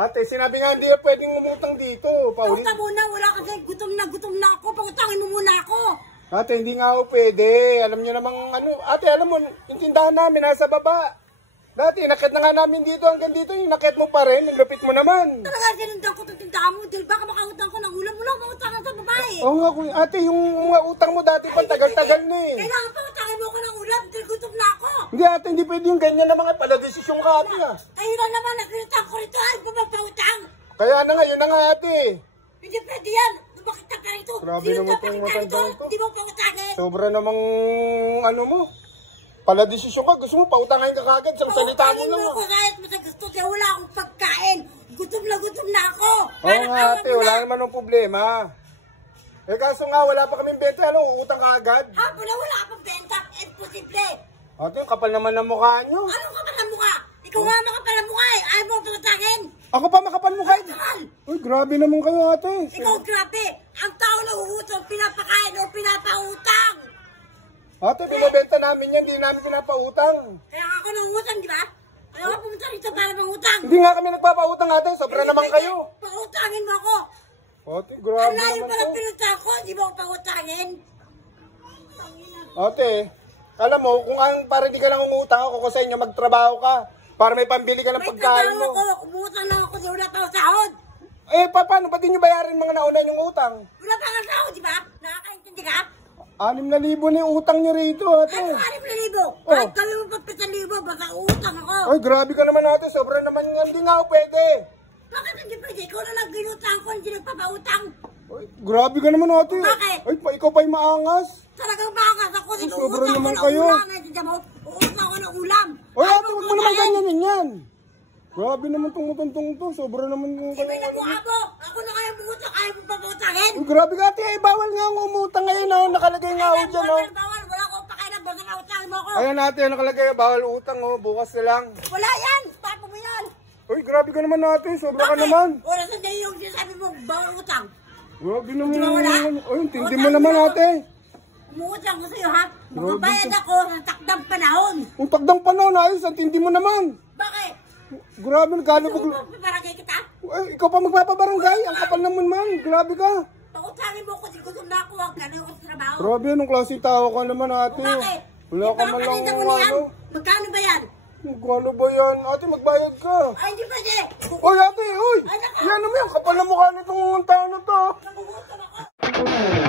Ate, sinabi nga hindi pwedeng umutang dito. Pauli. Pauta muna, wala kasi gutom na ako. Pautangin mo muna ako. Ate, hindi nga ako pwede. Alam niyo namang ano. Ate, alam mo, yung tindahan namin nasa baba. Dati, nakit na nga namin dito hanggang dito. Yung nakit mo pa rin, yung lupit mo naman. Talaga, sinundan ko itong tindahan mo. Dahil baka makautang ko ng ulam mo lang. Mautangan sa babae. Oo nga, ate, yung utang mo dati pa, tagal-tagal na eh. Kailangan pautangin mo ko ng ulam. Dahil gutom na ako. Hindi ate, hindi pwede yung ganyan na mga paladesisyon ka ate ah. Kayo lang naman, nakinutang ko rito. Ay, pautang. Kaya na nga, yun na nga ate. Hindi pwede yan. Bakit ka pa rito? Grabe naman itong matandaan ko. Hindi mo pautangin. Sobra namang ano mo. Paladesisyon ka, gusto mo pautangin ka kagad. Sa salita mo lang ah. Kahit mo sa gusto, kaya wala akong pagkain. Gutom na ako. Oo nga ate, wala naman ng problema. Eh kaso nga, wala pa kaming benta. Ano, uutang ka agad? Hapon na wala pang benta. Imposible. Ate, kapal naman ng mukha nyo. Anong kapal ng mukha? Ikaw nga makapal ng mukha eh. Ayaw mo pautangin. Ako pa makapal mukha. Uy, grabe naman kayo ate. Ikaw grabe. Ang tao na huhutong pinapakain o pinapautang. Ate, binibenta namin yan, hindi namin pinapautang. Kaya ako nangutang, di ba? Kaya ako pumunta rito para mangutang. Hindi nga kami nagpapautang ate, sobra naman kayo. Pautangin mo ako. Ate, grabe Ang layo naman pala to. pinunta ko, di mo ako pautangin. Ate, alam mo, kung para di ka lang umutang ako sa inyo, magtrabaho ka. Para may pambili ka ng May pagkain trabaho mo. ako, umutang lang ako sa wala pa ako sahod. Eh, paano? Ba't di nyo bayarin mga nauna yung utang? Wala pa nga sahod, di ba? Nakakaintindi ka? 6,000 na yung utang nyo rito, ate. Ano 6,000? Kahit kami mo pa 7,000, baka utang ako. Ay, grabe ka naman ate. Sobra naman nga. Hindi nga ako pwede. Bakit hindi pwede? Ikaw na lang ginutang ko, hindi nagpapautang. Ay, grabe ka naman ate. Bakit? Ay, ikaw pa'y maangas. Talagang bakas ako, Sobra sinuutang ko naman ng kayo. ulam. Nandiyan mo, uutang ko ng ulam. Ay, ate, huwag mo naman ganyan yan. Grabe naman tong to. Sobra naman yung Iba na mukha mo. Ako na kaya mungutang, ayaw mo papautangin. Ay, grabe ka ate. Ay, bawal nga ang umutang ngayon. Oh. Nakalagay nga ako dyan. Oh. Bawal, wala akong pakialam, baka nautangin mo ako. Ayan ate, nakalagay. Bawal utang. Oh. Bukas na lang. Wala yan, papo mo yan. Ay, grabe ka naman ate. Sobra ka naman. Oras na dyan yung sinasabi mo, bawal utang. Grabe naman. Di ba wala? Ay, tindi mo naman ate. Umuutang ko sa'yo ha. Makabayad ako ng takdang panahon. Kung tagdang panahon, ayos. Ang tindi mo naman. Bakit? Grabe, nagkalubog. Barangay kita? Ay, ikaw pa magpapabarangay. Ang kapal naman man. Grabe ka. Pautangin mo ko, gutom na ako. Huwag gano'n ako sa trabaho. Grabe, anong klase tao ka naman ate. Bakit? Wala ka man lang ano. Magkano ba yan? Magkano ba yan? Ate, magbayad ka. Ay, hindi pwede. Oy ate, oy. Ay, naka- Yan naman yan. Kapal na mukha nitong tao na to. Nagugutom ako.